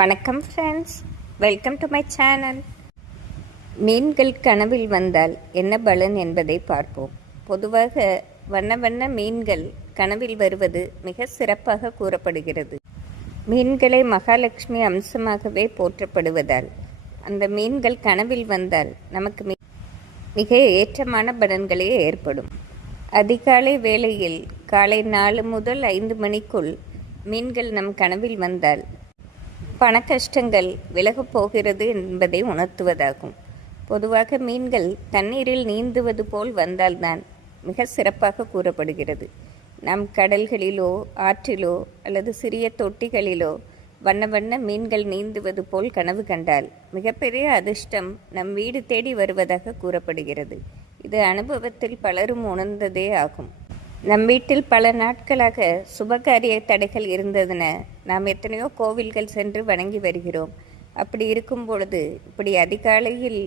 வணக்கம் friends, welcome to my channel. மீன்கள் கனவில் வந்தால் என்ன பலன் என்பதை பார்ப்போம். பொதுவாக வண்ண வண்ண மீன்கள் கனவில் வருவது மிக சிறப்பாக கூறப்படுகிறது. மீன்களை மகாலட்சுமி அம்சமாகவே போற்றப்படுவதால் அந்த மீன்கள் கனவில் வந்தால் நமக்கு மிக ஏற்றமான பலன்களே ஏற்படும். அதிகாலை வேளையில் காலை 4 முதல் 5 மணிக்குள் மீன்கள் நம் கனவில் வந்தால் பண கஷ்டங்கள் விலகப் போகிறது என்பதை உணர்த்துவதாகும். பொதுவாக மீன்கள் தண்ணீரில் நீந்துவது போல் வந்தால்தான் மிக சிறப்பாக கூறப்படுகிறது. நம் கடல்களிலோ ஆற்றிலோ அல்லது சிறிய தொட்டிகளிலோ வண்ண வண்ண மீன்கள் நீந்துவது போல் கனவு கண்டால் மிகப்பெரிய அதிர்ஷ்டம் நம் வீடு தேடி வருவதாக கூறப்படுகிறது. இது அனுபவத்தில் பலரும் உணர்ந்ததே ஆகும். நம் வீட்டில் பல நாட்களாக சுபகாரிய தடைகள் இருந்ததுன நாம் எத்தனையோ கோவில்கள் சென்று வணங்கி வருகிறோம். அப்படி இருக்கும் பொழுது இப்படி அதிகாலையில்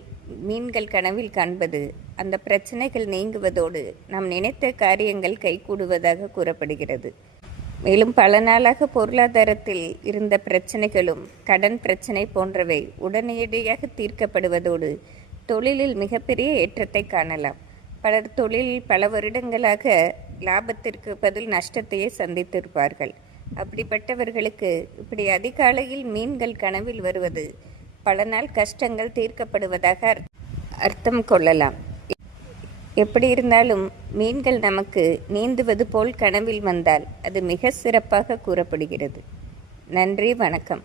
மீன்கள் கனவில் காண்பது அந்த பிரச்சனைகள் நீங்குவதோடு நாம் நினைத்த காரியங்கள் கைகூடுவதாக கூறப்படுகிறது. மேலும் பல நாளாக பொருளாதாரத்தில் இருந்த பிரச்சனைகளும் கடன் பிரச்சனை போன்றவை உடனடியாக தீர்க்கப்படுவதோடு தொழிலில் மிகப்பெரிய ஏற்றத்தை காணலாம். பலர் தொழிலில் பல வருடங்களாக லாபத்திற்கு பதில் நஷ்டத்தையே சந்தித்திருப்பார்கள். அப்படிப்பட்டவர்களுக்கு இப்படி அதிகாலையில் மீன்கள் கனவில் வருவது பல நாள் கஷ்டங்கள் தீர்க்கப்படுவதாக அர்த்தம் கொள்ளலாம். எப்படி இருந்தாலும் மீன்கள் நமக்கு நீந்துவது போல் கனவில் வந்தால் அது மிக சிறப்பாக கூறப்படுகிறது. நன்றி, வணக்கம்.